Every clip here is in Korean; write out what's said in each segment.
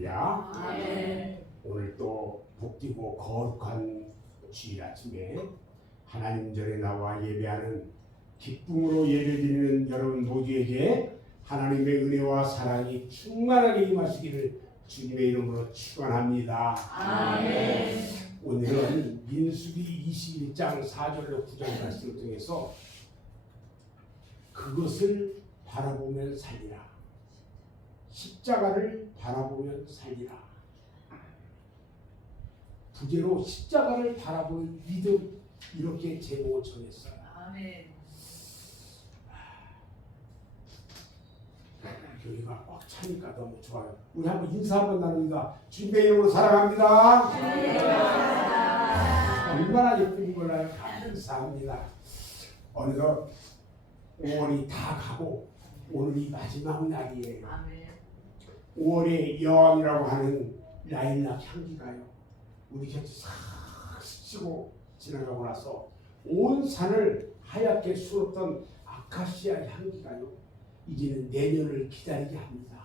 할렐루야. 아멘. 오늘 또 복되고 거룩한 주일 아침에 하나님 전에 나와 예배하는 기쁨으로 예배드리는 여러분 모두에게 하나님의 은혜와 사랑이 충만하게 임하시기를 주님의 이름으로 축원합니다. 아멘. 오늘은 민수기 21장 4절로 9절 말씀을 통해서 그것을 바라보면 살리라. 십자가를 바라보면 살리라. 부제로 십자가를 바라보는 믿음, 이렇게 제목을 정했어요. 아멘. 교회가 꽉 차니까 너무 좋아요. 우리 한번 인사 한번 나눕니다. 주님의 이름으로 사랑합니다. 얼마나 예쁜 걸요. 감사합니다. 어느덧 5월이 다 가고 오늘이 마지막 날이에요. 아멘. 5월의 여왕이라고 하는 라일락 향기가요, 우리 곁에 싹 스치고 지나가고 나서 온 산을 하얗게 수었던 아카시아 향기가요, 이제는 내년을 기다리게 합니다.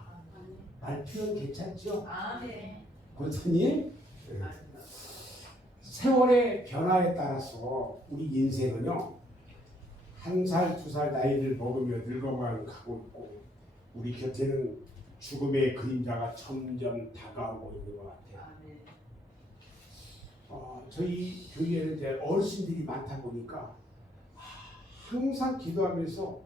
말 표현 괜찮죠? 아멘. 권사님? 세월의 변화에 따라서 우리 인생은요, 1살, 2살 나이를 먹으며 늙어만 가고 있고 우리 곁에는 죽음의 그림자가 점점 다가오고 있는 것 같아요. 아멘. 저희 교회에는 이제 어르신들이 많다 보니까 항상 기도하면서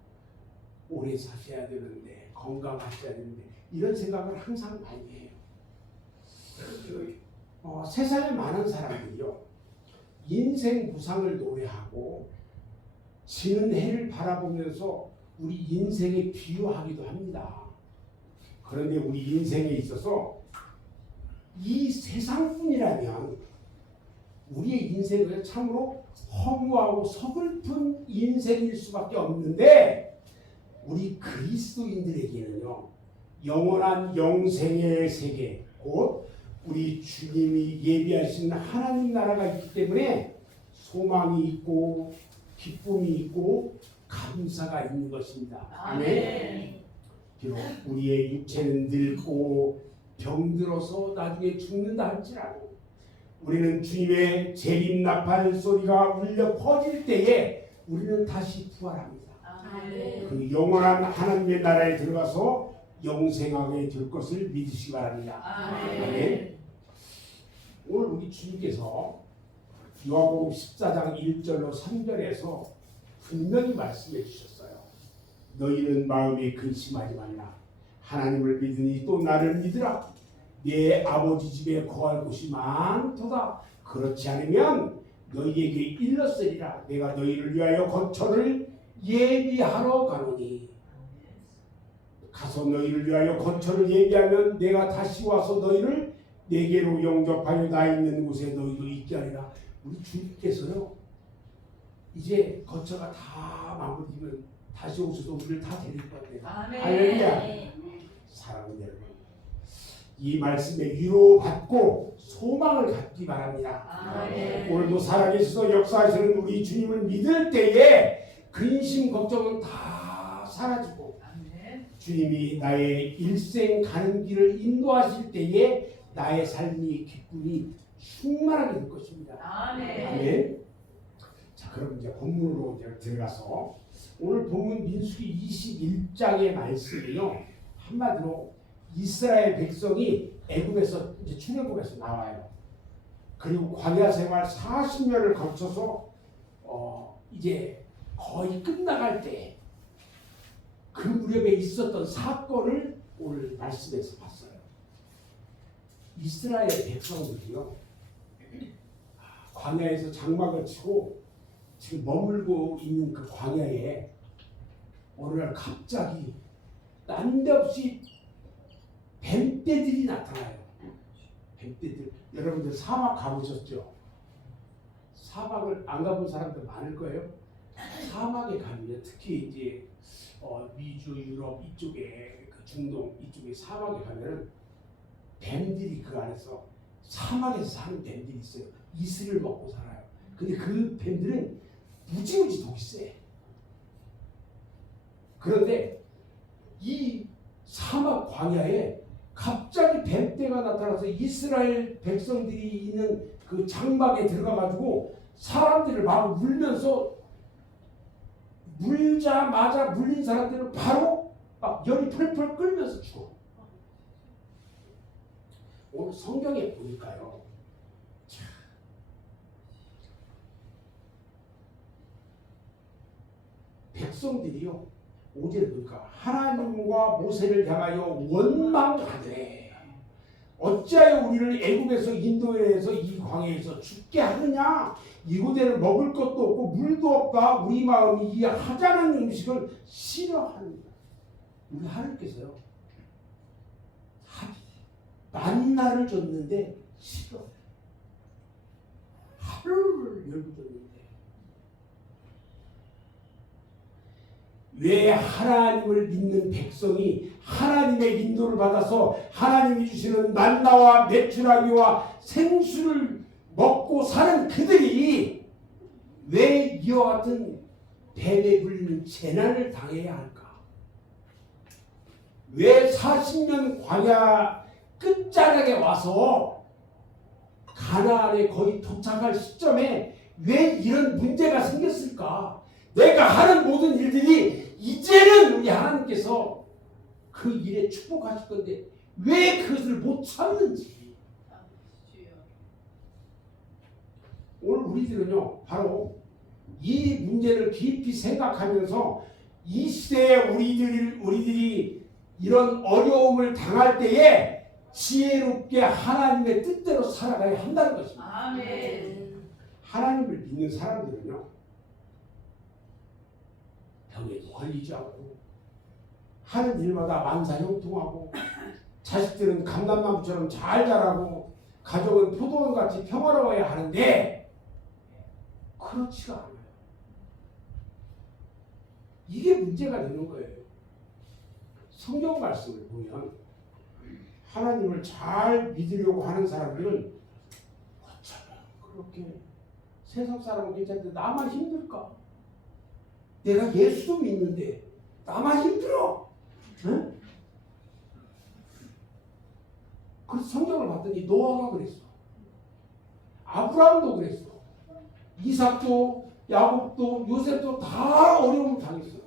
오래 사셔야 되는데, 건강하셔야 되는데, 이런 생각을 항상 많이 해요. 세상에 많은 사람들이요, 인생 무상을 노래하고 지는 해를 바라보면서 우리 인생에 비유하기도 합니다. 그런데 우리 인생에 있어서 이 세상뿐이라면 우리의 인생은 참으로 허무하고 서글픈 인생일 수밖에 없는데, 우리 그리스도인들에게는요, 영원한 영생의 세계, 곧 우리 주님이 예비하신 하나님 나라가 있기 때문에 소망이 있고 기쁨이 있고 감사가 있는 것입니다. 아멘. 비록 우리의 육체는 늙고 병들어서 나중에 죽는다 할지라도 우리는 주님의 재림나팔 소리가 울려 퍼질 때에 우리는 다시 부활합니다. 아멘. 그 영원한 하나님의 나라에 들어가서 영생하게 될 것을 믿으시기 바랍니다. 아멘. 오늘 우리 주님께서 요한복음 14장 1절로 3절에서 분명히 말씀해 주셨어요. 너희는 마음에 근심하지 말라. 하나님을 믿으니 또 나를 믿으라. 내 아버지 집에 거할 곳이 많도다. 그렇지 않으면 너희에게 일렀으리라. 내가 너희를 위하여 거처를 예비하러 가노니, 가서 너희를 위하여 거처를 예비하면 내가 다시 와서 너희를 내게로 영접하여 나 있는 곳에 너희도 있게 하리라. 우리 주님께서요, 이제 거처가 다 마무리되면 다시 오셔서 우리를 다 데릴 건데요. 아멘. 할렐루야. 사랑하는 여러분, 이 말씀에 위로받고 소망을 갖기 바랍니다. 아멘. 오늘도 살아계셔서 역사하시는 우리 주님을 믿을 때에 근심 걱정은 다 사라지고, 아멘. 주님이 나의 일생 가는 길을 인도하실 때에 나의 삶이 기쁨이 충만하게 될 것입니다. 아멘. 아멘. 자, 그럼 이제 본문으로 이제 들어가서 오늘 본문 민수기 21장의 말씀이요, 한마디로 이스라엘 백성이 애굽에서 이제 출애굽에서 나와요. 그리고 광야 생활 40년을 거쳐서 이제 거의 끝나갈 때 그 무렵에 있었던 사건을 오늘 말씀에서 봤어요. 이스라엘 백성들이요, 광야에서 장막을 치고 지금 머물고 있는 그 광야에 어느 날 갑자기 난데없이 뱀떼들이 나타나요. 뱀떼들. 여러분들 사막 가보셨죠? 사막을 안 가본 사람들 많을 거예요. 사막에 가면 특히 이제 미주, 유럽 이쪽에, 그 중동 이쪽에 사막에 가면은 뱀들이 그 안에서, 사막에서 사는 뱀들이 있어요. 이슬을 먹고 살아요. 근데 그 뱀들은 무지무지 독이 세. 그런데 이 사막 광야에 갑자기 뱀떼가 나타나서 이스라엘 백성들이 있는 그 장막에 들어가가지고 사람들을 막 물면서 물자마자 물린 사람들은 바로 막 열이 펄펄 끓면서 죽어. 오늘 성경에 보니까요. 자, 백성들이요. 5절에 보니까 하나님과 모세를 향하여 원망하되 어찌하여 우리를 애굽에서 인도해서 이 광야에서 죽게 하느냐. 이곳에는 먹을 것도 없고 물도 없다. 우리 마음이 이 하찮은 음식을 싫어하느냐. 우리 하나님께서요. 만나를 줬는데 싫어. 하루를 열고 줬는데 왜 하나님을 믿는 백성이 하나님의 인도를 받아서 하나님이 주시는 만나와 메추라기와 생수를 먹고 사는 그들이 왜 이와 같은 뱀에 불리는 재난을 당해야 할까? 왜 40년 광야 끝자락에 와서 가나안에 거의 도착할 시점에 왜 이런 문제가 생겼을까? 내가 하는 모든 일들이 이제는 우리 하나님께서 그 일에 축복하실 건데 왜 그것을 못 참는지. 오늘 우리들은요 바로 이 문제를 깊이 생각하면서 이 시대에 우리들이 이런 어려움을 당할 때에 지혜롭게 하나님의 뜻대로 살아가야 한다는 것입니다. 아멘. 하나님을 믿는 사람들은요 병에 걸리지 않고 하는 일마다 만사형통하고 자식들은 감람나무처럼 잘 자라고 가족은 포도원같이 평화로워야 하는데 그렇지가 않아요. 이게 문제가 되는 거예요. 성경 말씀을 보면 하나님을 잘 믿으려고 하는 사람들은 어쩌면 그렇게 세상 사람은 괜찮은데 나만 힘들까? 내가 예수도 믿는데 나만 힘들어. 응? 그래서 성경을 봤더니 노아가 그랬어. 아브라함도 그랬어. 이삭도 야곱도 요셉도 다 어려움을 당했어요.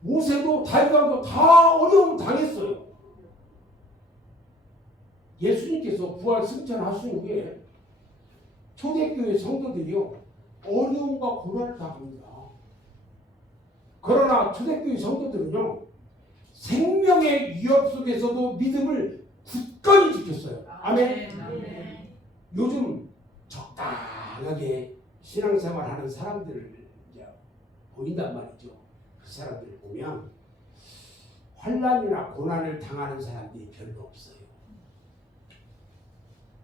모세도 다윗왕도 다 어려움을 당했어요. 예수님께서 부활 승천하신 후에 초대교회 성도들이요 어려움과 고난을 당합니다. 그러나 초대교회 성도들은요 생명의 위협 속에서도 믿음을 굳건히 지켰어요. 아멘. 아멘. 요즘 적당하게 신앙생활하는 사람들을 이제 보인단 말이죠. 그 사람들을 보면 환난이나 고난을 당하는 사람들이 별로 없어요.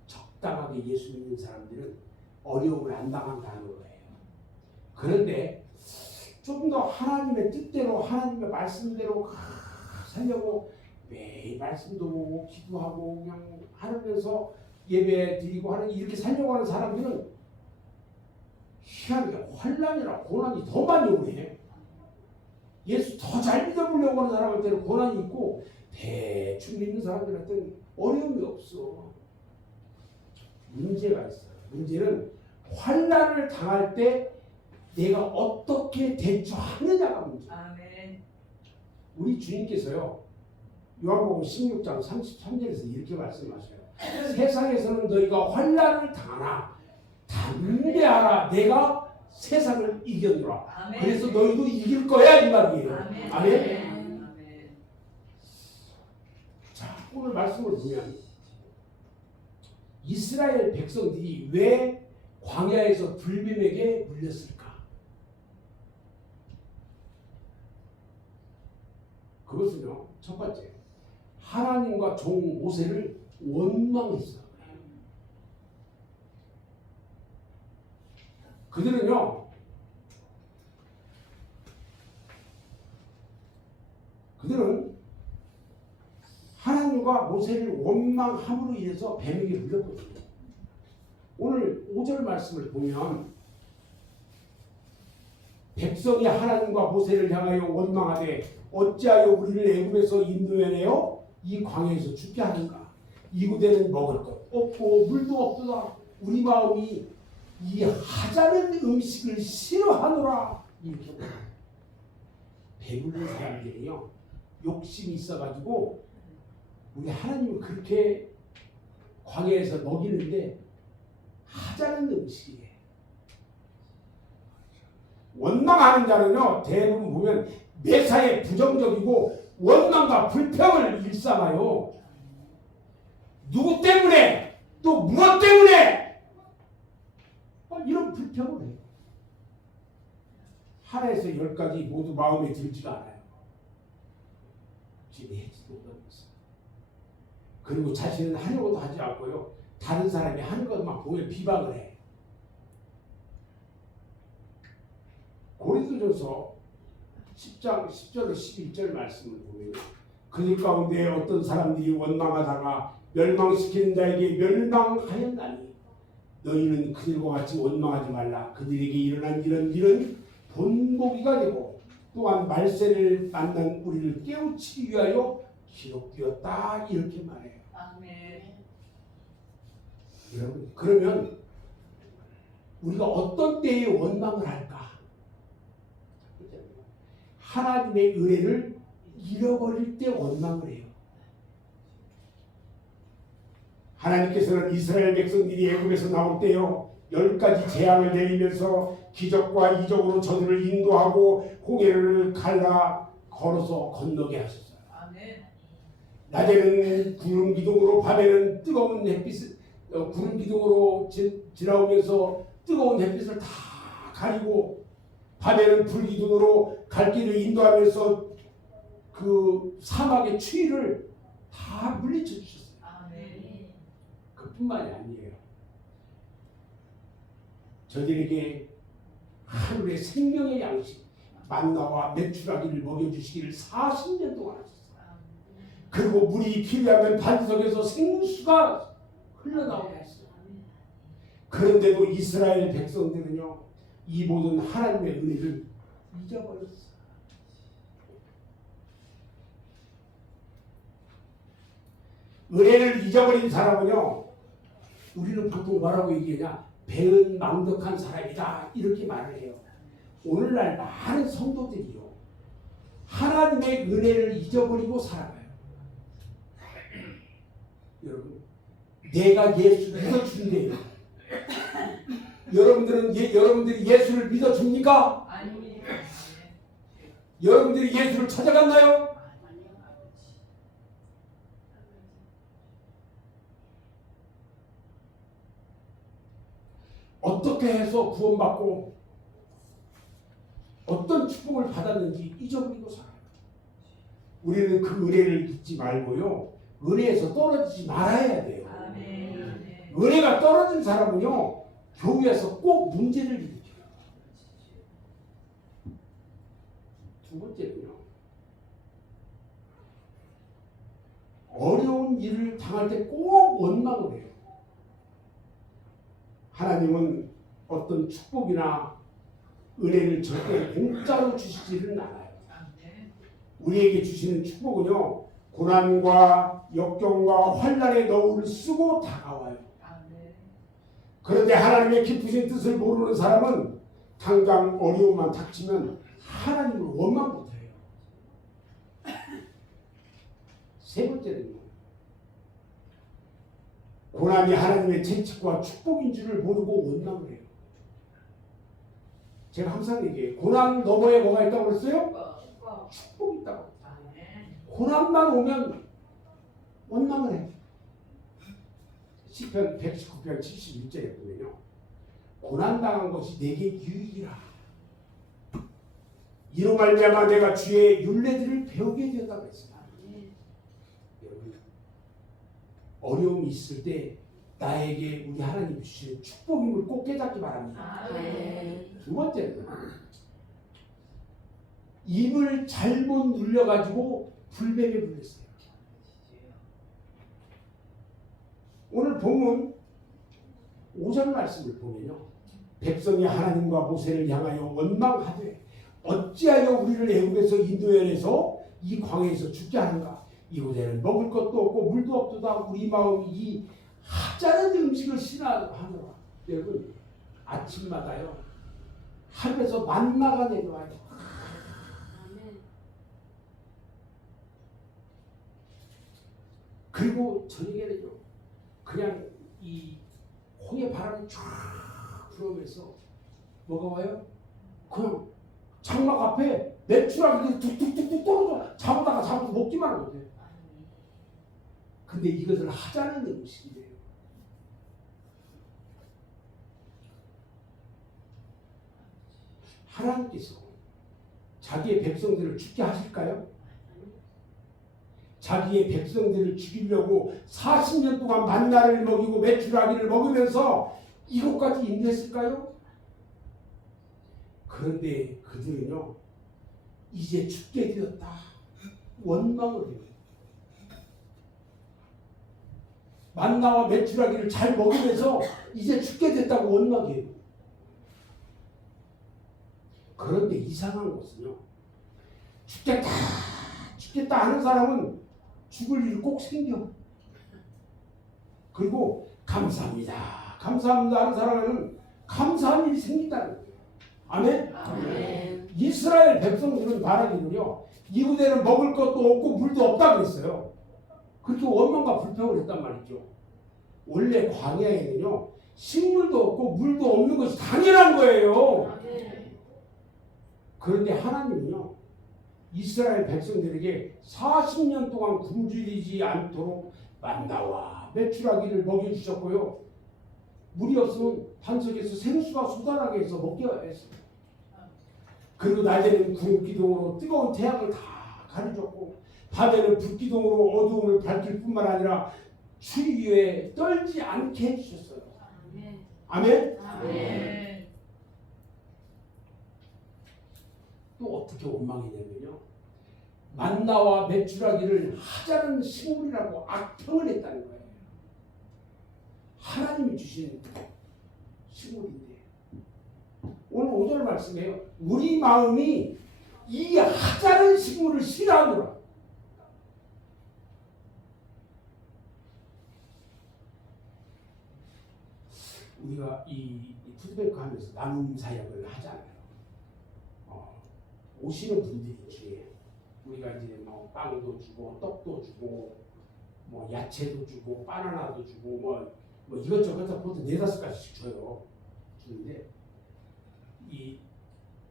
적당하게 예수 믿는 사람들은 어려움을 안 당한다는 거예요. 그런데 좀 더 하나님의 뜻대로 하나님의 말씀대로 살려고 매일 말씀도 보고 기도하고 그냥 하면서 예배 드리고 하는 이렇게 살려고 하는 사람들은 희한하게 환난이나 고난이 더 많이 오네. 예수 더 잘 믿어보려고 하는 사람한테는 고난이 있고 대충 믿는 사람들한테는 어려움이 없어. 문제가 있어요. 문제는 환난을 당할 때 내가 어떻게 대처하느냐가 문제예요. 아멘. 우리 주님께서요 요한복음 16장 33절에서 이렇게 말씀하셔요. 세상에서는 너희가 환난을 당하나 담대하라. 내가 세상을 이겼노라. 아멘. 그래서 너희도 이길 거야 이 말이에요. 아멘. 아멘. 아멘. 자, 오늘 말씀을 보면 이스라엘 백성들이 왜 광야에서 불뱀에게 물렸을까? 그것은요, 첫 번째, 하나님과 종 모세를 원망했어요. 그들은 하나님과 모세를 원망함으로 인해서 뱀에게 물렸거든요. 오늘 5절 말씀을 보면 백성이 하나님과 모세를 향하여 원망하되 어찌하여 우리를 애굽에서 인도해내어 이 광야에서 죽게 하는가? 이곳에는 먹을 것 없고 물도 없도다. 우리 마음이 이 하찮은 음식을 싫어하노라. 이렇게 배부른 사람들이요 욕심이 있어가지고 우리 하나님을 그렇게 광야에서 먹이는데 하찮은 음식이에요. 원망하는 자는요 대부분 보면 매사에 부정적이고 원망과 불평을 일삼아요. 누구 때문에 또 무엇 때문에 이런 불평을 해요. 하나에서 10가지 모두 마음에 들지가 않아요. 지내지도 못하면서. 그리고 자신은 하려고도 하지 않고요. 다른 사람이 하는 것만 보면 비방을 해. 고린도전서 10장 10절로 11절 말씀을 보면 그들 가운데 어떤 사람들이 원망하다가 멸망시키는 자에게 멸망하였나니 너희는 그들과 같이 원망하지 말라. 그들에게 일어난 이런 일은 본보기가 되고 또한 말세를 만난 우리를 깨우치기 위하여 기록되었다. 이렇게 말해요. 아멘. 여러분 그러면 우리가 어떤 때에 원망을 할까? 하나님의 은혜를 잃어버릴 때 원망을 해요. 하나님께서는 이스라엘 백성들이 애굽에서 나올 때요 10가지 재앙을 내리면서 기적과 이적으로 저들을 인도하고 홍해를 갈라 걸어서 건너게 하셨어요. 아멘. 낮에는 구름 기둥으로 밤에는 뜨거운 햇빛을 구름 기둥으로 지나오면서 뜨거운 햇빛을 다 가리고 밤에는 불 기둥으로 갈 길을 인도하면서 그 사막의 추위를 다 물리쳐 주셨어요. 아멘. 그뿐만이 아니에요. 저들에게 하루의 생명의 양식 만나와 메추라기를 먹여주시기를 40년 동안 하셨어요. 그리고 물이 필요하면 반석에서 생수가 흘러나오게 했어요. 그런데도 이스라엘 백성들은요 이 모든 하나님의 은혜를 잊어버렸어요. 은혜를 잊어버린 사람은요 우리는 보통 뭐라고 얘기하냐 배은 망덕한 사람이다 이렇게 말을 해요. 오늘날 많은 성도들이요 하나님의 은혜를 잊어버리고 살아가요. 여러분 내가 예수 믿어준대요. 여러분들이 예수를 믿어줍니까? 아닙니다. 여러분들이 예수를 찾아갔나요? 어떻게 해서 구원받고 어떤 축복을 받았는지 잊어버리고 살아요. 우리는 그 은혜를 잊지 말고요 은혜에서 떨어지지 말아야 돼요. 아멘. 은혜가 떨어진 사람은요 교회에서 꼭 문제를 일으켜요. 두 번째는요 어려운 일을 당할 때 꼭 원망을 해요. 하나님은 어떤 축복이나 은혜를 절대 공짜로 주시지는 않아요. 우리에게 주시는 축복은요 고난과 역경과 환난의 너울을 쓰고 다가와요. 그런데 하나님의 깊으신 뜻을 모르는 사람은 당장 어려움만 닥치면 하나님을 원망 못해요. 세 번째는요 고난이 하나님의 채찍과 축복인 줄을 모르고 원망을 해요. 제가 항상 얘기해요. 고난 너머에 뭐가 있다고 그랬어요? 축복이 있다고. 고난만 오면 원망을 해. 시편 119편 71절에 보면요. 고난당한 것이 내게 유익이라. 이로 말미암아 내가 주의 율례들을 배우게 되었다고 했습니다. 여러분 어려움이 있을 때 나에게 우리 하나님 주시는 축복임을 꼭 깨닫기 바랍니다. 두 번째는 입을 잘못 눌려가지고 불뱀에 물렸어요. 오늘 본문 5절 말씀을 보면요. 백성이 하나님과 모세를 향하여 원망하되 어찌하여 우리를 애굽에서 인도해내서 이 광야에서 죽게 하는가. 이곳에는 먹을 것도 없고 물도 없도다. 우리 마음이 이 하찮은 음식을 싫어하노라. 여러분 아침마다요 하늘에서 만나가 내려와요. 그리고 저녁에는요 그냥 이 홍해 바람이 쫙 불어오면서 뭐가 와요? 그냥 장막 앞에 메추라기들이 툭툭툭툭 떨어져. 잡아도 먹기만 하면 돼. 근데 이것을 하자는 음식이래요. 하나님께서 자기의 백성들을 죽게 하실까요? 자기의 백성들을 죽이려고 40년 동안 만나를 먹이고 메추라기를 먹으면서 이것까지 인내했을까요? 그런데 그들은요 이제 죽게 되었다 원망을 해요. 만나와 메추라기를 잘 먹으면서 이제 죽게 됐다고 원망해요. 그런데 이상한 것은요 죽겠다 하는 사람은 죽을 일 꼭 생겨. 그리고 감사합니다 하는 사람에는 감사한 일이 생긴다는 거예요. 아멘? 아멘. 이스라엘 백성들은 바라기는요 이곳에는 먹을 것도 없고 물도 없다 그랬어요. 그렇게 원망과 불평을 했단 말이죠. 원래 광야에는요 식물도 없고 물도 없는 것이 당연한 거예요. 아멘. 그런데 하나님은요 이스라엘 백성들에게 40년 동안 굶주리지 않도록 만나와 메추라기를 먹여주셨고요. 물이 없으면 반석에서 생수가 쏟아나게 해서 먹게 했어요. 그리고 낮에는 구름기둥으로 뜨거운 태양을 다 가려줬고 밤에는 불기둥으로 어두움을 밝힐 뿐만 아니라 추위에 떨지 않게 해주셨어요. 아멘? 아멘. 또 어떻게 원망이냐면요 만나와 메추라기를 하자는 식물이라고 악평을 했다는 거예요. 하나님이 주신 식물인데 오늘 5절 말씀에요 우리 마음이 이 하자는 식물을 싫어하노라. 우리가 이 푸드뱅크 하면서 나눔 사역을 하잖아요. 오시는 분들이 중에 우리가 이제 뭐 빵도 주고 떡도 주고 뭐 야채도 주고 바나나도 주고 뭐 이것저것 보통 4-5가지씩 줘요. 주는데 이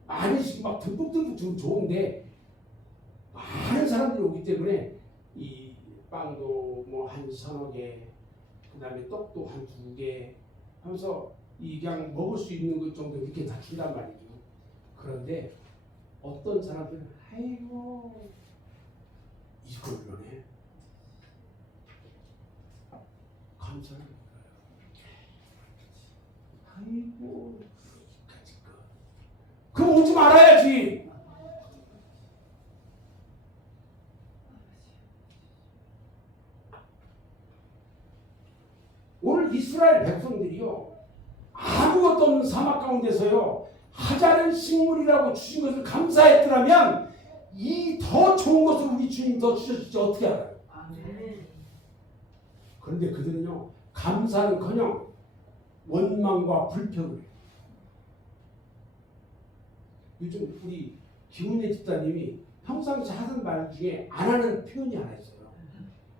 많이씩 막 듬뿍듬뿍 주면 좋은데 많은 사람들이 오기 때문에 이 빵도 뭐 한 3-4개 그 다음에 떡도 한 2개 하면서 이 그냥 먹을 수 있는 것 정도 이렇게 다 준단 말이죠. 그런데 어떤 사람들은 아이고 이걸로네 감사합니다. 아이고 이까짓 거 그럼 오지 말아야지. 오늘 이스라엘 백성들이요 아무것도 없는 사막 가운데서요 하자는 식물이라고 주신 것을 감사했더라면 이 더 좋은 것을 우리 주님 더 주셨을지 어떻게 알아요? 아멘. 그런데 그들은요 감사는커녕 원망과 불평을 해요. 요즘 우리 김은혜 집사님이 평상시 하는 말 중에 안 하는 표현이 하나 있어요.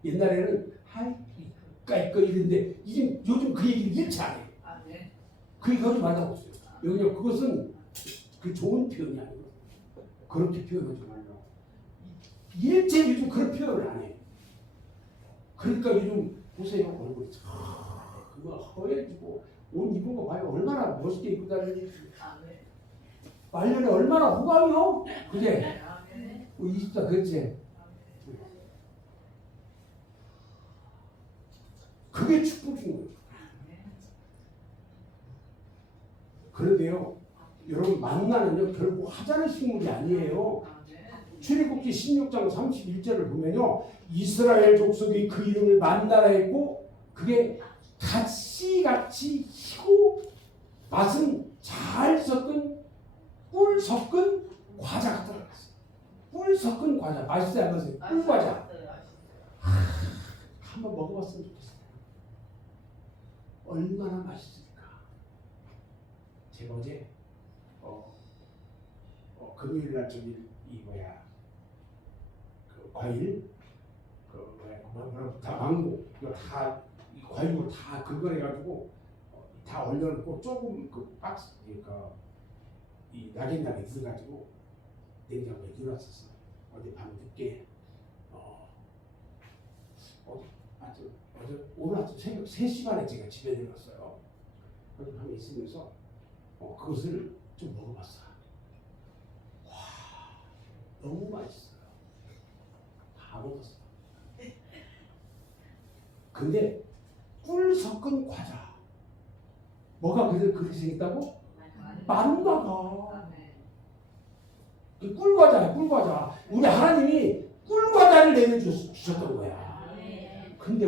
옛날에는 하이 이거 이랬는데 요즘 그 얘기를 일치 안 해요. 아멘. 그 얘기 하지 말라고 했어요. 왜냐면 그것은 그 좋은 표현이 아니고 그렇게 표현하지 말라고. 일체 요즘 그런 표현을 안 해요. 그러니까 요즘 보세요 얼굴이 그거 허해지고 옷 입은 거 봐요. 얼마나 멋있게 입고 다니는지. 아멘. 말년에 얼마나 호강이요? 그게 아멘. 24 그렇지. 그게 축복인 거예요. 그런데요 여러분 만나는요 결국 하자는 식물이 아니에요. 출애굽기 16장 31절을 보면요 이스라엘 족속이 그 이름을 만나라 했고 그게 같이 희고 맛은 잘 섞은 꿀 섞은 과자가 들어갔어요. 꿀 섞은 과자 맛있어요 안 맛있어요? 꿀 과자. 한번 먹어봤으면 좋겠어요. 얼마나 맛있을까. 제가 어제 금요일날 저기 그 과일 다 망고 이거 다 이 과일로 다 긁어내가지고 다 얼려놓고 조금 그 박스 이 낙엽 있어가지고 냉장고에 넣어놨었어요. 어제 밤 늦게 오늘 아침 새벽 3시 반에 제가 집에 들어갔어요. 어제 밤에 있으면서 그것을 좀 먹어봤어요. 와, 너무 맛있어요. 다 먹었어요. 근데 꿀 섞은 과자. 뭐가 그렇게 생겼다고? 만나가. 꿀과자야, 꿀과자. 우리 하나님이 꿀과자를 내려주셨던 거야. 근데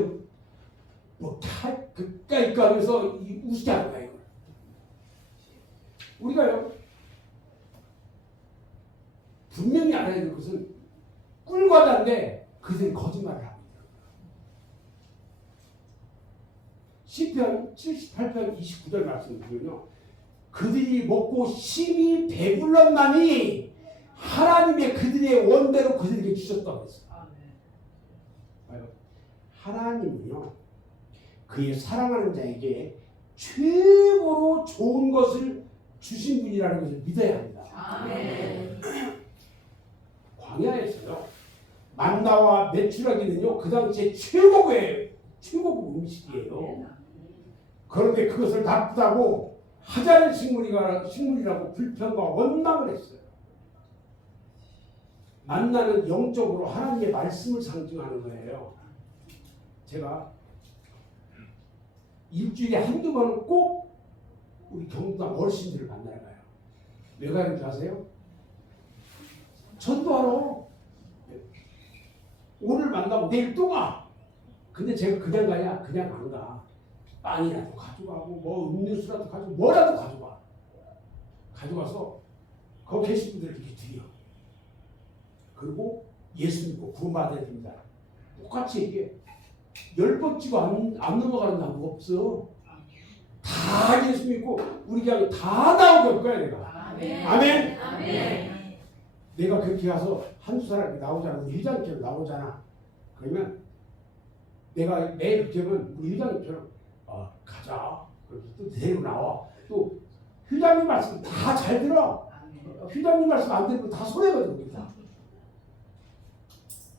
뭐 다 그까이 하면서 우습게 하는 거야, 이걸. 우리가요, 분명히 알아야 될 것은 꿀과자인데 그들이 거짓말을 하고 있다. 시편 78편 29절 말씀을 보면요, 그들이 먹고 심히 배불렀나니 하나님의 그들의 원대로 그들에게 주셨다고 했어요. 하나님은요, 그의 사랑하는 자에게 최고로 좋은 것을 주신 분이라는 것을 믿어야 합니다. 아멘. 광야에서요, 만나와 메추라기는요, 그 당시에 최고급 음식이에요. 그런데 그것을 나쁘다고 하찮은 식물이라고 불평과 원망을 했어요. 만나는 영적으로 하나님의 말씀을 상징하는 거예요. 제가 일주일에 한두 번은 꼭 우리 경북당 어르신들을 만나러 가요. 왜 가는 줄 아세요? 전도하러. 오늘 만나고 내일 또 가. 근데 제가 그냥 가냐? 그냥 안 가. 빵이라도 가져가고 뭐 음료수라도 가지고 뭐라도 가져가. 가져가서 거기 계신 분들에게 드려. 그리고 예수 믿고 구원받아야 됩니다. 똑같이 얘기해. 10번 찍어 안 넘어가는 나무가 없어. 다 예수 믿고 우리 교회 다 나오게 할 거야 내가. 아멘. 아멘. 아멘. 내가 그렇게 가서 한두 사람이 나오잖아. 우리 회장님처럼 나오잖아. 그러면 내가 매일 그렇게 하면 우리 회장님처럼 가자. 그래서 또 데리고 나와. 또 회장님 말씀 다 잘 들어. 회장님 말씀 안 들으면 다 손해거든.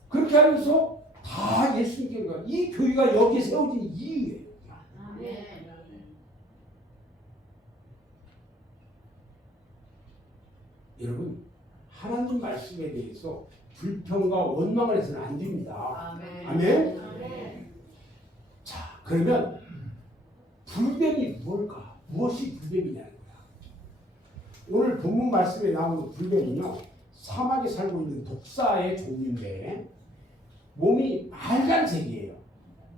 그렇게 하면서 다 예수 믿게 하는 거야. 이 교회가 여기에 세워진 이유예요. 아멘. 여러분, 하나님 말씀에 대해서 불평과 원망을 해서는 안 됩니다. 아멘. 아멘? 아멘. 자, 그러면 불뱀이 뭘까? 무엇이 불뱀이냐는 거야. 오늘 본문 말씀에 나오는 불뱀은요, 사막에 살고 있는 독사의 종류인데 몸이 빨간색이에요.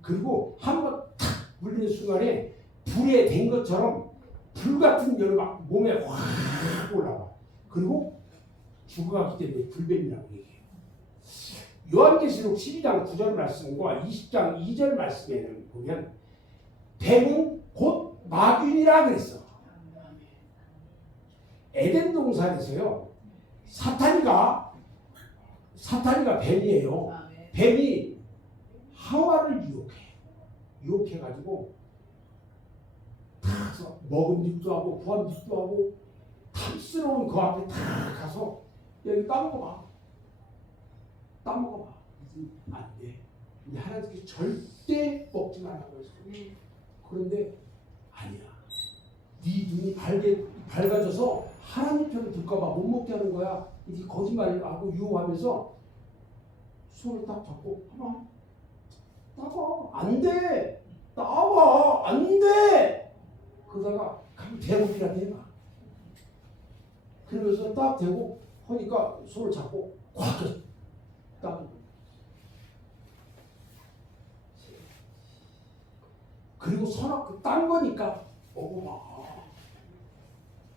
그리고 한번 탁 물리는 순간에 불에 댄 것처럼 불 같은 열이 막 몸에 확 올라와. 그리고 죽어가기 때문에 불뱀이라고 얘기해요. 요한계시록 12장 9절 말씀과 20장 2절 말씀에는 보면 뱀은 곧 마귀니라 그랬어. 에덴 동산에서요, 사탄이가 뱀이에요. 뱀이 하와를 유혹해가지고 탁 먹은 입도 하고 부한 입도 하고 탐스러운 그 앞에 탁 가서 여기 따먹어봐. 안 돼. 우리 하나님께서 절대 먹지 말라고 했어. 그런데 아니야. 네 눈이 밝아져서 하나님 편을 들까봐 못 먹게 하는 거야. 이게 거짓말하고 유혹하면서 손을 딱 잡고 하나 따봐. 안 돼. 따봐. 안 돼. 그러다가 그럼 대목이라 해봐. 그러면서 딱 대고 하니까 손을 잡고 꽉 딱. 그리고 선악 딴 거니까 어머마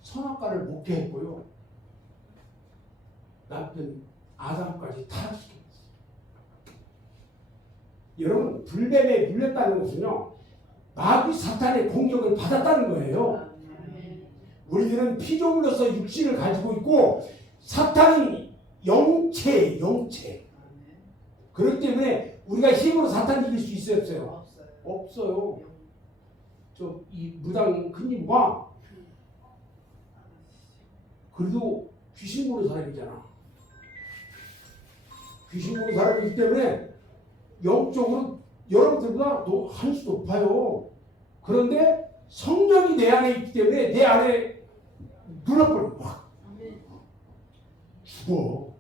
선악과를 먹게 했고요. 남편 아담까지 타락시켰어요. 여러분 불뱀에 물렸다는 것은요 마귀 사탄의 공격을 받았다는 거예요. 우리들은 피조물로서 육신을 가지고 있고 사탄은 영체. 그렇기 때문에 우리가 힘으로 사탄 이길 수 있어요 없어요? 없어요. 저 이 무당 큰님 봐. 그래도 귀신 보는 사람이잖아. 귀신 보는 사람이기 때문에 영적으로 여러분들보다 한 수 높아요. 그런데 성령이 내 안에 있기 때문에 내 안에 눌러버려. 확 죽어.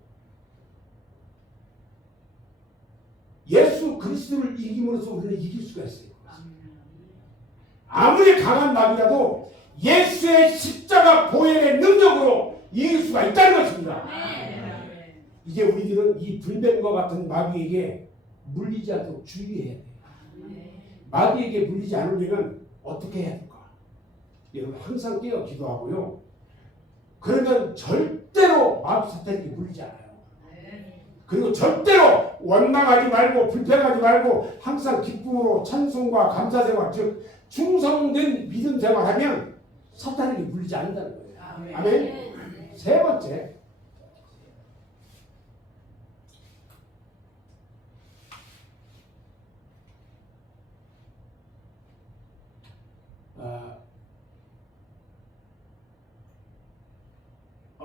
예수 그리스도를 이김으로써 우리는 이길 수가 있어요. 아무리 강한 마귀라도 예수의 십자가 보혈의 능력으로 이길 수가 있다는 것입니다. 이제 우리들은 이 불뱀과 같은 마귀에게 물리지 않도록 주의해야 돼요. 마귀에게 물리지 않으려면 어떻게 해야 될까? 여러분 항상 깨어 기도하고요. 그러면 절대로 마귀 사탄에게 물리지 않아요. 그리고 절대로 원망하지 말고 불평하지 말고 항상 기쁨으로 찬송과 감사생활 즉 충성된 믿음 생활하면 사탄에게 물리지 않는다는 거예요. 아멘.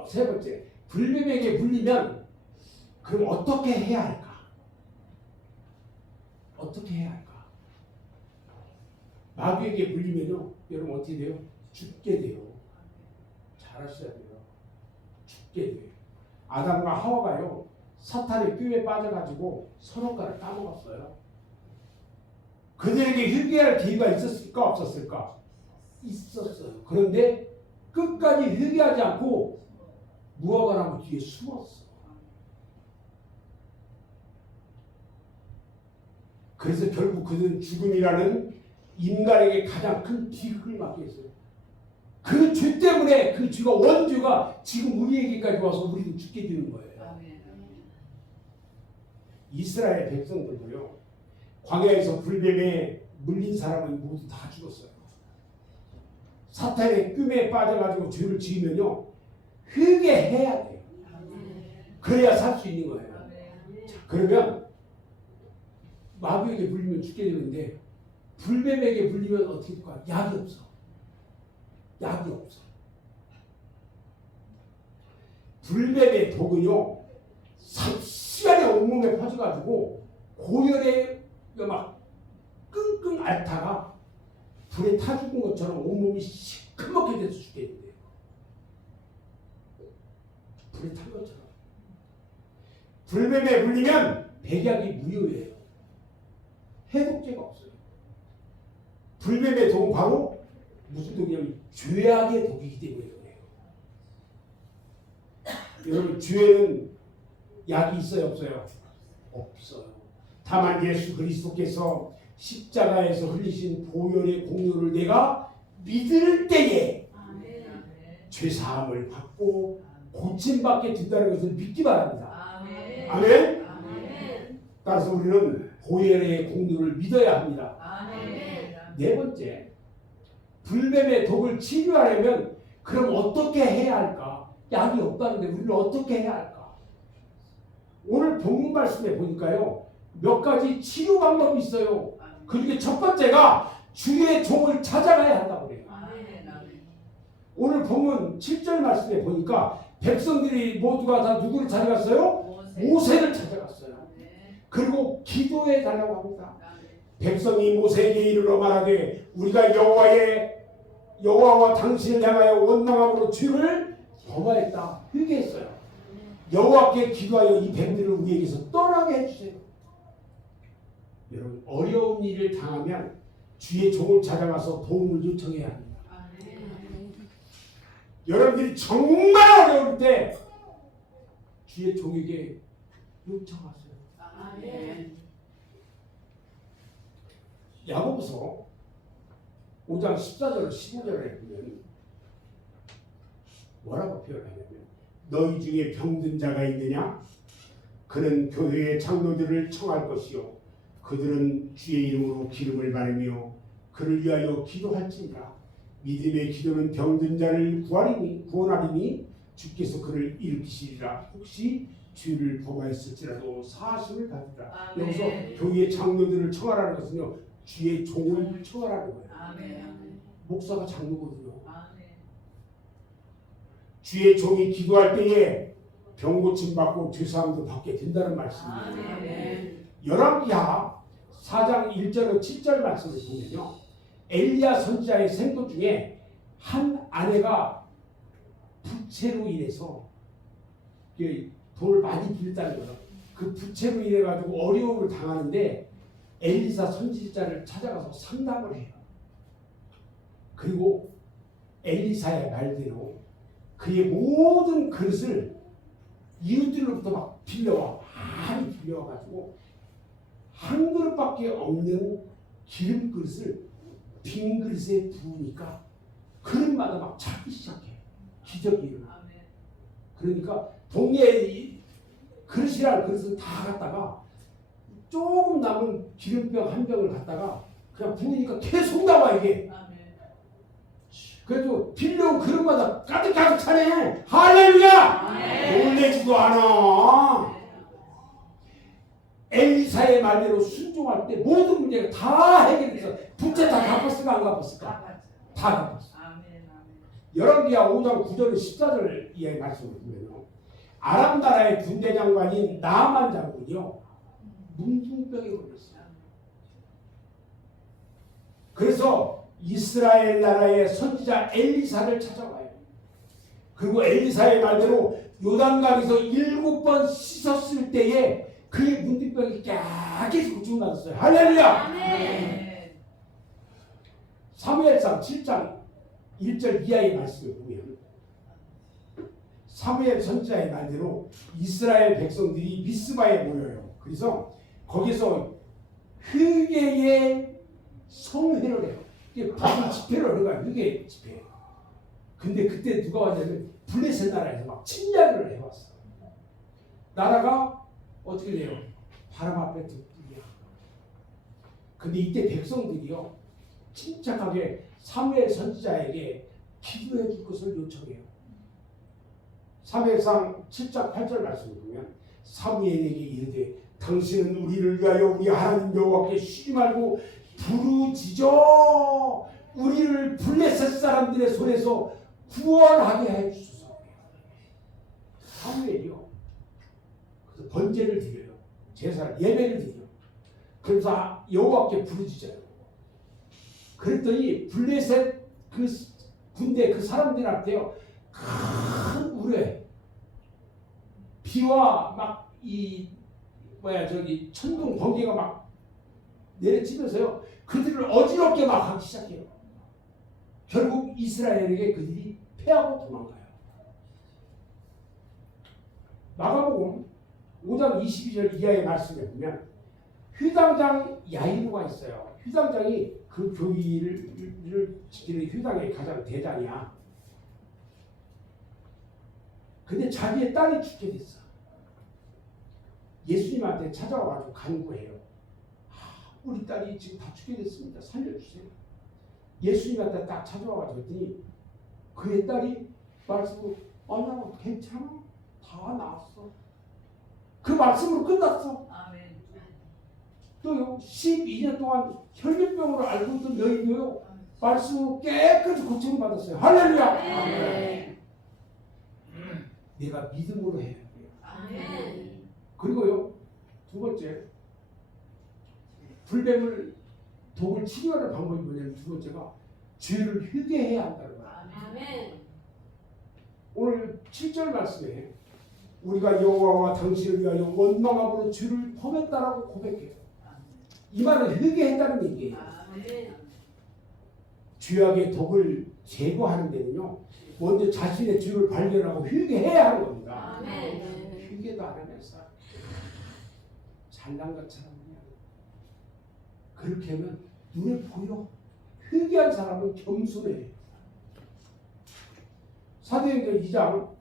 세 번째, 불뱀에게 물리면 그럼 어떻게 해야 할까? 어떻게 해야 할까? 마귀에게 물리면요, 여러분 어떻게 돼요? 죽게 돼요. 잘하셔야 돼요. 죽게 돼요. 아담과 하와가요, 사탄의 꾀에 빠져가지고 선악과를 따먹었어요. 그들에게 회개할 기회가 있었을까 없었을까? 있었어요. 그런데 끝까지 회개하지 않고 무화과나무 뒤에 숨었어. 그래서 결국 그들은 죽음이라는 인간에게 가장 큰 비극을 맞게 했어요. 그 죄 때문에 그 죄가 원죄가 지금 우리에게까지 와서 우리도 죽게 되는 거예요. 이스라엘 백성들도요, 광야에서 불뱀에 물린 사람은 모두 다 죽었어요. 사탄의 끔에 빠져가지고 죄를 지으면요, 회개해야 돼요. 그래야 살 수 있는 거예요. 자, 그러면 마귀에게 물리면 죽게 되는데 불뱀에게 물리면 어떻게 될까? 약이 없어. 약이 없어. 불뱀의 독은요, 삽시간에 온몸에 퍼져가지고 고열에 막 끙끙 앓다가 불에 타 죽은 것처럼 온몸이 시커멓게 돼서 죽게 된대요. 불에 탄 것처럼. 불뱀에 물리면 백약이 무효예요. 해독제가 없어요. 불뱀의 독은 바로 무슨 독이냐면 죄악의 독이기 때문에 그래요. 여러분 죄는 약이 있어요 없어요? 없어요. 다만 예수 그리스도께서 십자가에서 흘리신 보혈의 공로를 내가 믿을 때에 죄사함을 받고 고침받게 된다는 것을 믿기 바랍니다. 아멘. 따라서 우리는 보혈의 공로를 믿어야 합니다. 네 번째, 불뱀의 독을 치료하려면 그럼 어떻게 해야 할까? 약이 없다는데 우리는 어떻게 해야 할까? 오늘 본문 말씀에 보니까요, 몇 가지 치료 방법이 있어요. 그중에 첫 번째가 주의 종을 찾아가야 한다고 그래요. 오늘 본문 7절 말씀에 보니까 백성들이 모두가 다 누구를 찾아갔어요? 모세를 찾아갔어요. 그리고 기도해 달라고 합니다. 백성이 모세에게 이르러 말하되 우리가 여호와와 당신을 향하여 원망함으로 죄를 범하였다. 회개했어요. 여호와께 기도하여 이 뱀들을 우리에게서 떠나게 해주세요. 여러분 어려운 일을 당하면 주의 종을 찾아가서 도움을 요청해야 합니다. 여러분들이 정말 어려울 때 주의 종에게 요청하세요. 야고보서 5장 14절 15절에 보면 뭐라고 표현하냐면 너희 중에 병든 자가 있느냐? 그는 교회의 장로들을 청할 것이요 그들은 주의 이름으로 기름을 바르며 그를 위하여 기도할지니라. 믿음의 기도는 병든 자를 구원하리니 주께서 그를 일으키시리라. 혹시 주를 범하였을지라도 사심을 받으라. 아멘. 여기서 교회의 장로들을 청하라는 것은요, 주의 종을 청하라는 거예요. 아멘. 목사가 장로거든요. 아멘. 주의 종이 기도할 때에 병 고침 받고 죄사함도 받게 된다는 말씀이에요. 아멘. 열왕기하 4장 1절로 7절 말씀을 보면요, 엘리야 선지자의 생도 중에 한 아내가 부채로 인해서 돈을 많이 빌렸다는 거예요. 그 부채로 인해 가지고 어려움을 당하는데 엘리사 선지자를 찾아가서 상담을 해요. 그리고 엘리사의 말대로 그의 모든 그릇을 이웃들로부터 막 빌려와, 많이 빌려와가지고 한 그릇밖에 없는 기름 그릇을 빈 그릇에 부으니까 그릇마다 막 차기 시작해. 기적이 일어나. 그러니까 동네에 그릇이라는 그릇을 다 갖다가 조금 남은 기름병 한 병을 갖다가 그냥 부으니까 계속 나와 이게. 그래도 빌려온 그릇마다 가득 차네. 할렐루야! 놀래지도 않아. 엘리사의 말대로 순종할 때 모든 문제가 다 해결돼서 부채 다 갚았을까 안 갚았을까? 다 갚았어. 열왕기하 5장 9절 14절 이하의 말씀을 보면요, 아람 나라의 군대 장관인 나만 장군이요, 문둥병에 걸렸어요. 그래서 이스라엘 나라의 선지자 엘리사를 찾아와요. 그리고 엘리사의 말대로 요단강에서 7번 씻었을 때에 그의 문둥병이 깨끗이 고침받았어요. 할렐루야! 아멘. 사무엘상 7장 1절 이하의 말씀을 보면 사무엘 선지자의 말대로 이스라엘 백성들이 미스바에 모여요. 그래서 거기서 회개의 성회를 해요. 이게 무슨 집회를 하는 거야. 회개 집회. 근데 그때 누가 왔냐면 블레셋 나라에서 막 침략을 해왔어. 나라가 어떻게 돼요? 바람 앞에 득불이야. 근데 이때 백성들이요, 침착하게 사무엘 선지자에게 기도해 줄 것을 요청해요. 사무엘상 7장 8절 말씀을 보면 사무엘에게 이르되 당신은 우리를 위하여 우리 하나님 여호와께 쉬지 말고 부르짖어 우리를 블레셋 사람들의 손에서 구원하게 해 주소서. 사무엘이요, 그래서 번제를 드려요. 제사 예배를 드려. 그래서 여호와께 부르짖어요. 그랬더니 블레셋 그 군대 그 사람들한테요, 큰 우레, 비와 막 천둥 번개가 막 내려치면서요, 그들을 어지럽게 막 하기 시작해요. 결국 이스라엘에게 그들이 패하고 도망가요. 마가복음 5장 22절 이하의 말씀에 보면 휴당장 야이로가 있어요. 휴당장이 그 교회를 지키는 휴당의 가장 대장이야. 근데 자기의 딸이 죽게 됐어. 예수님한테 찾아와가지고 간구해요. 우리 딸이 지금 다 죽게 됐습니다. 살려주세요. 예수님한테 딱 찾아와가지고 했더니 그의 딸이 말씀으로 아니야 괜찮아 다 나았어. 그 말씀으로 끝났어. 아멘. 또요 12년 동안 혈류병으로 알고 있던 여인도요 말씀으로 깨끗이 고침을 받았어요. 할렐루야. 아멘. 내가 믿음으로 해야 돼요. 아멘. 그리고요 두 번째, 불뱀을 독을 치료하는 방법이 뭐냐면 두 번째가 죄를 회개해야 한다는 거예요. 아멘. 오늘 7절 말씀에 우리가 여호와와 당신을 위하여 원망함으로 죄를 범했다라고 고백해요. 이 말은 회개했다는 얘기예요. 아멘. 죄악의 독을 제거하는 데는요, 먼저 자신의 죄를 발견하고 회개해야 하는 겁니다. 아멘. 회개도 안 하면서 잘난 것처럼 그렇게 하면 눈에 보여. 회개한 사람은 겸손해. 사도행전 2장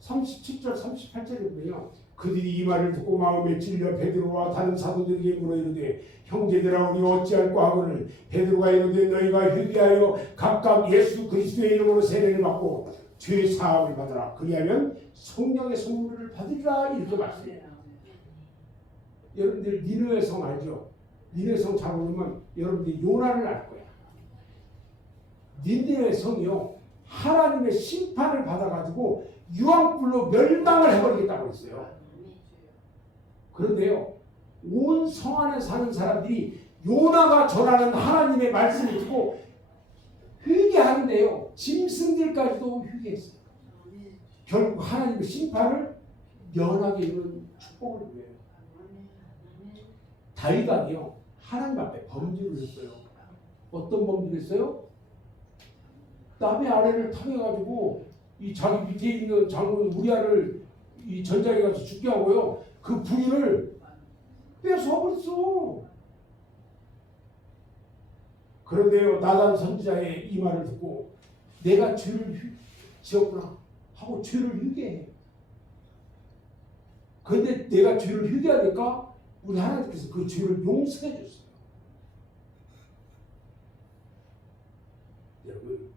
37절 38절에 보면요, 그들이 이 말을 듣고 마음에 찔려 베드로와 다른 사도들에게 물어 이르되 형제들아 우리 어찌할꼬 하거늘 베드로가 이르되 너희가 회개하여 각각 예수 그리스도의 이름으로 세례를 받고 죄 사함을 받으라 그리하면 성령의 선물을 받으리라 이렇게 말씀해요. 여러분들 니느웨 성 알죠? 니느웨 성 잘 모르면 여러분들이 요나를 알 거야. 니느웨 성이요 하나님의 심판을 받아가지고 유황불로 멸망을 해버리겠다고 했어요. 그런데요 온 성 안에 사는 사람들이 요나가 전하는 하나님의 말씀을 듣고 회개하는데요 짐승들까지도 회개했어요. 결국 하나님의 심판을 면하게 이루는 축복을 누려요. 다윗이요 하나님 앞에 범죄를 했어요. 어떤 범죄를 했어요? 남의 아내를 탕해가지고 이 자기 밑에 있는 장군 우리아를 이 전장에 가서 죽게 하고요 그 부인을 뺏어버렸어. 그런데요 나단 선지자의 이 말을 듣고 내가 죄를 지었구나 하고 죄를 회개해. 그런데 내가 죄를 회개하니까 우리 하나님께서 그 죄를 용서해 줬어요. 여러분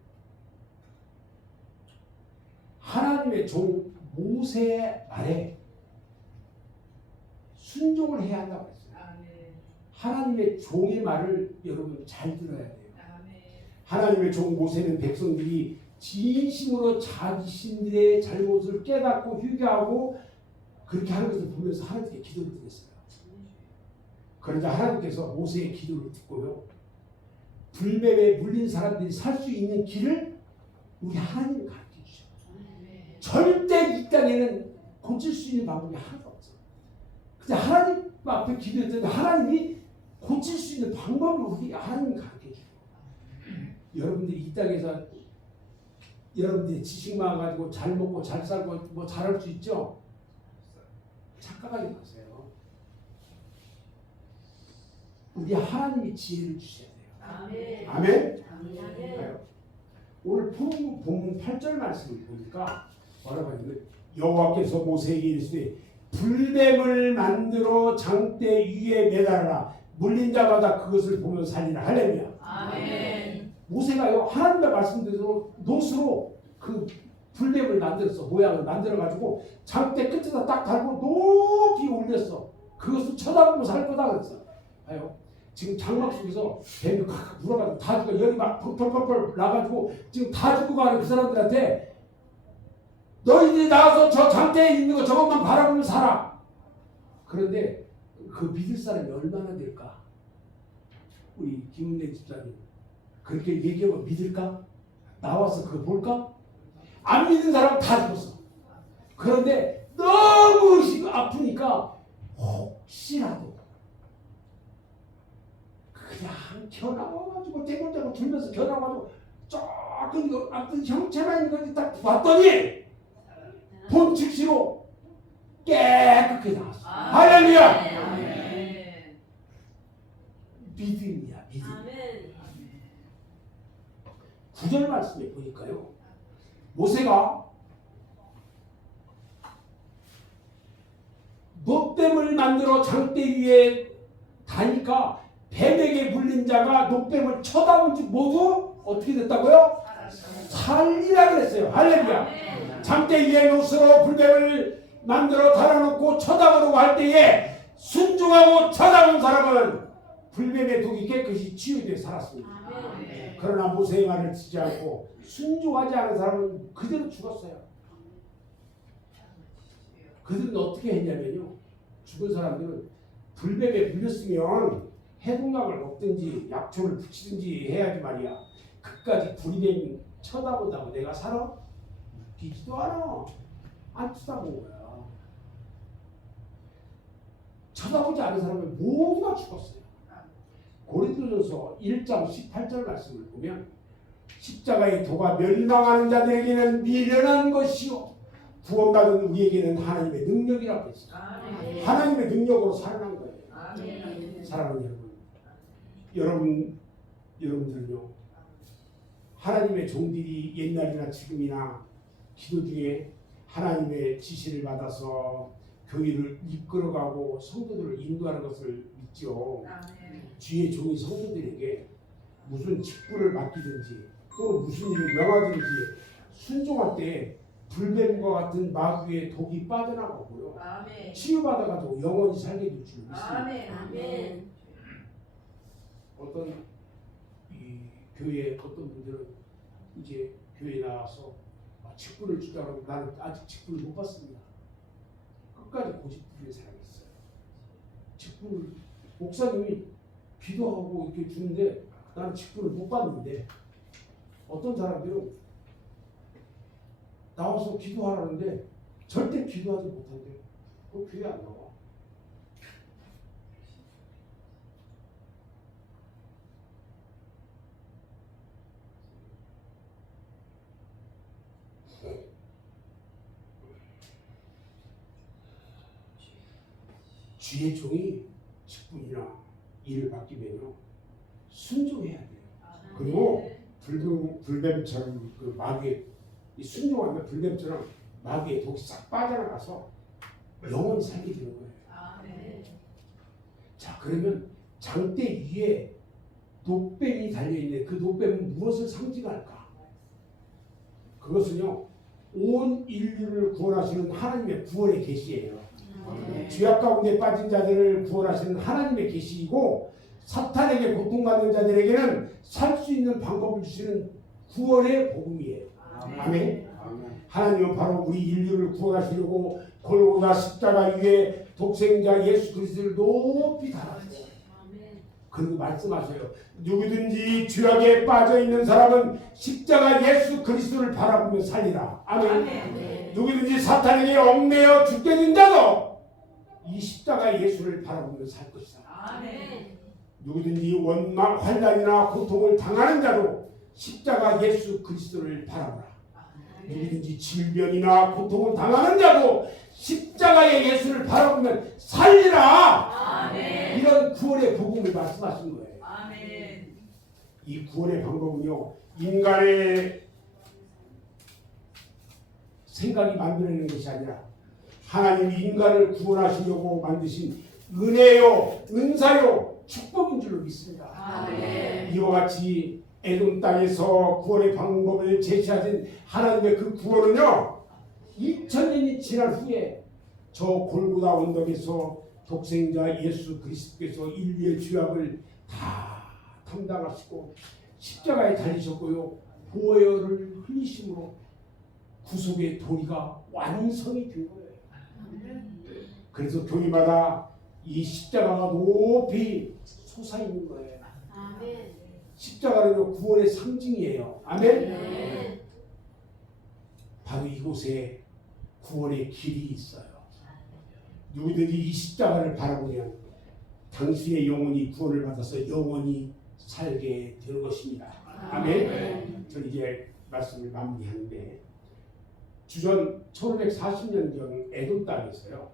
하나님의 종 모세의 말에 순종을 해야 한다고 했어요. 하나님의 종의 말을 여러분 잘 들어야 돼요. 하나님의 종 모세는 백성들이 진심으로 자신들의 잘못을 깨닫고 회개하고 그렇게 하는 것을 보면서 하나님께 기도를 드렸어요. 그러자 하나님께서 모세의 기도를 듣고요 불뱀에 물린 사람들이 살 수 있는 길을 우리 하나님이 가르쳐 주셔요. 절대 이 땅에는 고칠 수 있는 방법이 하나도 없어요. 그냥 하나님 앞에 기도했더니 하나님이 고칠 수 있는 방법을 우리 하나님이 가르쳐 주셔요. 여러분들이 이 땅에서 여러분들이 지식만 가지고 잘 먹고 잘 살고 뭐 잘할 수 있죠? 착각하지 마세요. 우리 하나님이 지혜를 주셔야 돼요. 아멘. 아멘. 오늘 본문 8절 말씀을 보니까 뭐라고 하냐면 여호와께서 모세에게 이르시되 불뱀을 만들어 장대 위에 매달아라 물린 자마다 그것을 보며 살리라. 할렐루야. 아멘. 모세가요 하나님의 말씀대로 노스로 그 불뱀을 만들었어. 모양을 만들어 가지고 장대 끝에다 딱 달고 높이 올렸어. 그것을 쳐다보고 살 거다 그랬어. 봐요. 지금 장막 속에서 뱀이 칵 불어가지고 다 죽어 열이 막 펄펄펄펄 나가지고 지금 다 죽고 가는 그 사람들한테 너희들이 나가서 저 장대에 있는 거 저것만 바라보면 살아. 그런데 그 믿을 사람이 얼마나 될까? 우리 김은혜 집사님 그렇게 얘기하면 믿을까? 나와서 그거 볼까? 안 믿는 사람은 다 죽었어. 그런데 너무 아프니까 혹시라도 그냥 겨나와가지고 떼굴떼굴 들면서 겨나와가지고 조금 이거 아무튼 형체만 있는 건지 딱 봤더니 본 즉시로 깨끗하게 나왔어. 할렐루야. 믿음이야 믿음. 9절 말씀에 보니까요 모세가 녹뱀을 만들어 장대 위에 다니까 뱀에게 물린 자가 녹뱀을 쳐다본 지 모두 어떻게 됐다고요? 살리라 그랬어요. 할렐루야. 장대 위에 노스로 불뱀을 만들어 달아놓고 쳐다보려고 할 때에 순종하고 쳐다본 사람은 불뱀의 독이 깨끗이 치유되어 살았습니다. 그러나 모세의 말을 듣지 않고 순종하지 않은 사람은 그대로 죽었어요. 그들은 어떻게 했냐면요 죽은 사람들은 불뱀에 물렸으면 해독약을 먹든지 약초를 붙이든지 해야지 말이야. 그까지 불뱀이 쳐다본다고 내가 살아? 웃기지도 않아. 안 쳐다본 거야. 쳐다보지 않은 사람은 모두가 죽었어요. 고린도전서 1장 18절 말씀을 보면 십자가의 도가 멸망하는 자들에게는 미련한 것이요 구원받은 우리에게는 하나님의 능력이라고 했어요. 하나님의 능력으로 살아난 거예요. 사랑하는 여러분들은요 하나님의 종들이 옛날이나 지금이나 기도 중에 하나님의 지시를 받아서 교회를 이끌어가고 성도들을 인도하는 것을 믿죠. 주의 종이 성도들에게 무슨 직분을 맡기든지 또는 무슨 일을 명하든지 순종할 때 불뱀과 같은 마귀의 독이 빠져나가고요. 치유받아가도 영원히 살게 될 줄 믿습니다. 아멘. 어떤 이 교회 어떤 분들은 이제 교회에 나와서 직분을 주자고 나는 아직 직분을 못 받습니다. 끝까지 고집부리는 사람이 있어요. 직분을 목사님이 기도하고 이렇게 주는데 나는 직분을 못 받는데 어떤 사람들은 나와서 기도하라는데 절대 기도하지 못한대. 그 교회 안 나와. 주의 종이 직분이나 일을 맡기면요 순종해야 돼요. 그리고 불뱀처럼 그 마귀의 순종하면 불뱀처럼 마귀의 독이 싹 빠져나가서 영원히 살게 되는 거예요. 자, 그러면 장대 위에 녹뱀이 달려있는데 그 녹뱀은 무엇을 상징할까? 그것은요 온 인류를 구원하시는 하나님의 구원의 계시예요. 죄악 가운데 빠진 자들을 구원하시는 하나님의 계시이고 사탄에게 고통받는 자들에게는 살 수 있는 방법을 주시는 구원의 복음이에요. 아멘. 하나님은 바로 우리 인류를 구원하시려고 골고다 십자가 위에 독생자 예수 그리스도를 높이 달았어요. 그리고 말씀하셔요. 누구든지 죄악에 빠져 있는 사람은 십자가 예수 그리스도를 바라보며 살리라. 아멘. 누구든지 사탄에게 얽매여 죽게 된 자도 이 십자가 예수를 바라보며 살 것이다. 누구든지 원망, 환난이나 고통을 당하는 자도 십자가 예수 그리스도를 바라보라. 누구든지 질병이나 고통을 당하는 자도 십자가의 예수를 바라보면 살리라. 이런 구원의 복음을 말씀하신 거예요. 이 구원의 방법은요 인간의 생각이 만들어내는 것이 아니라 하나님이 인간을 구원하시려고 만드신 은혜요, 은사요, 축복인 줄로 믿습니다. 이와 같이 에돔 땅에서 구원의 방법을 제시하신 하나님의 그 구원은요 2000년이 지난 후에 저 골고다 언덕에서 독생자 예수 그리스도께서 인류의 죄악을 다 담당하시고 십자가에 달리셨고요 보혈을 흘리심으로 구속의 도리가 완성이 된 거예요. 그래서 교회마다 이 십자가가 높이 솟아있는 거예요. 십자가는 구원의 상징이에요. 아멘. 바로 이곳에 구원의 길이 있어요. 누구든지 이 십자가를 바라보면 당신의 영혼이 구원을 받아서 영원히 살게 되는 것입니다. 아멘. 저는 이제 말씀을 마무리하는데 주전 1540년경 에돔 땅에서요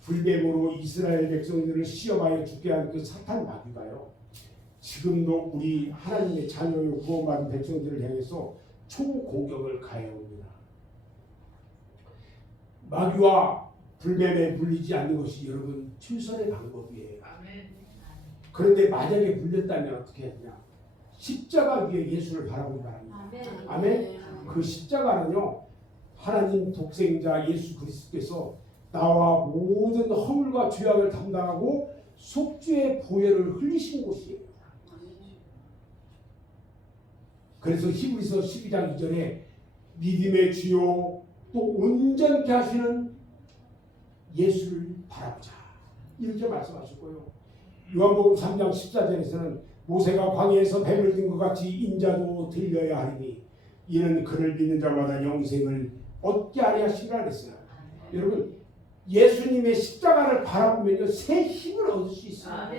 불뱀으로 이스라엘 백성들을 시험하여 죽게 한 그 사탄 마귀가요 지금도 우리 하나님의 자녀요 구원받은 백성들을 향해서 총공격을 가해옵니다. 마귀와 불뱀에 물리지 않는 것이 여러분 최선의 방법이에요. 그런데 만약에 물렸다면 어떻게 해야 되냐? 십자가 위에 예수를 바라보기 바랍니다. 아멘. 그 십자가는요 하나님 독생자 예수 그리스도께서 나와 모든 허물과 죄악을 담당하고 속죄의 보혈을 흘리신 곳이에요. 그래서 히브리서 12장 2절에 믿음의 주요 또 온전케 하시는 예수를 바라보자 이렇게 말씀하셨고요. 요한복음 3장 14절에서는 모세가 광야에서 뱀을 든 것 같이 인자도 들려야 하리니 이는 그를 믿는 자마다 영생을 얻게 하려 하시라 그랬어요. 여러분 예수님의 십자가를 바라보면 새 힘을 얻을 수 있어요.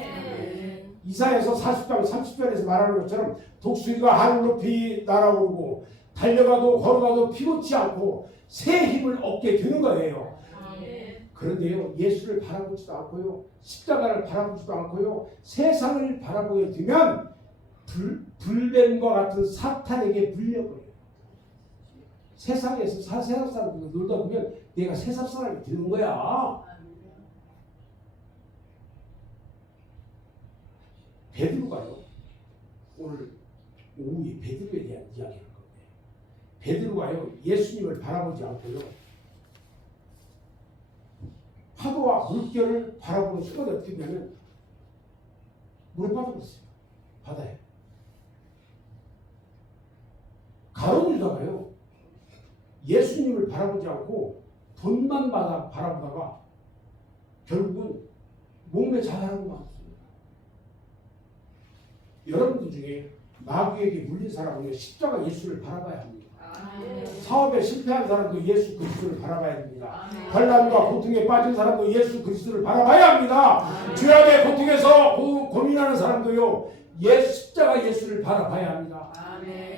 이사야서 40장 30절에서 말하는 것처럼 독수리가 하늘 높이 날아오르고 달려가도 걸어가도 피곤치 않고 새 힘을 얻게 되는 거예요. 그런데요 예수를 바라보지도 않고요 십자가를 바라보지도 않고요 세상을 바라보게 되면 불뱀과 같은 사탄에게 물려버려요. 세상에서 세상 사람들과 놀다 보면 내가 세상 사람이 되는 거야. 베드로가요. 오늘 오후에 베드로에 대한 이야기를 하는 건데 베드로가요 예수님을 바라보지 않고요 파도와 물결을 바라보는 순간에 어떻게 되냐면 물에 빠져버렸어요. 바다에. 가룟 유다가요 예수님을 바라보지 않고 돈만 바라보다가 결국은 몸에 자살하고 말았습니다. 여러분들 중에 마귀에게 물린 사람은 십자가 예수를 바라봐야 합니다. 사업에 실패한 사람도 예수 그리스도를 바라봐야 됩니다. 환난과 고통에 빠진 사람도 예수 그리스도를 바라봐야 합니다. 죄악의 고통에서 고민하는 사람도요 십자가 예수를 바라봐야 합니다.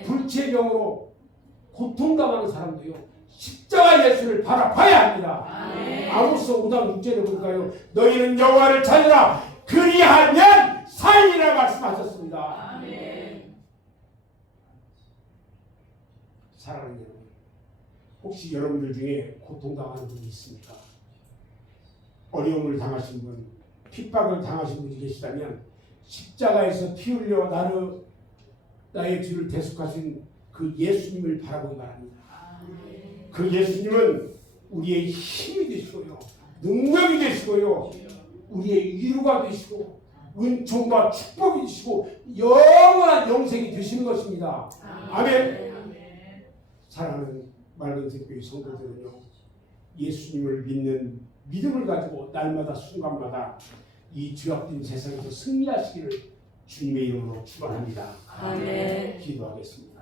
불치병으로 고통당하는 사람도요 십자가 예수를 바라봐야 합니다. 아모스 5장 6절에 볼까요? 너희는 여호와를 찾으라 그리하면 살리라 말씀하셨습니다. 사랑하는 여러분, 혹시 여러분들 중에 고통당하는 분이 있습니까? 어려움을 당하신 분, 핍박을 당하신 분이 계시다면 십자가에서 피 흘려 나의 죄를 대속하신 그 예수님을 바라보기 바랍니다. 그 예수님은 우리의 힘이 되시고요, 능력이 되시고요, 우리의 위로가 되시고 은총과 축복이 되시고 영원한 영생이 되시는 것입니다. 아멘. 사랑하는 맑은 새교회 성도들은요 예수님을 믿는 믿음을 가지고 날마다 순간마다 이 죄악된 세상에서 승리하시기를 주님의 이름으로 축원합니다. 아멘. 기도하겠습니다.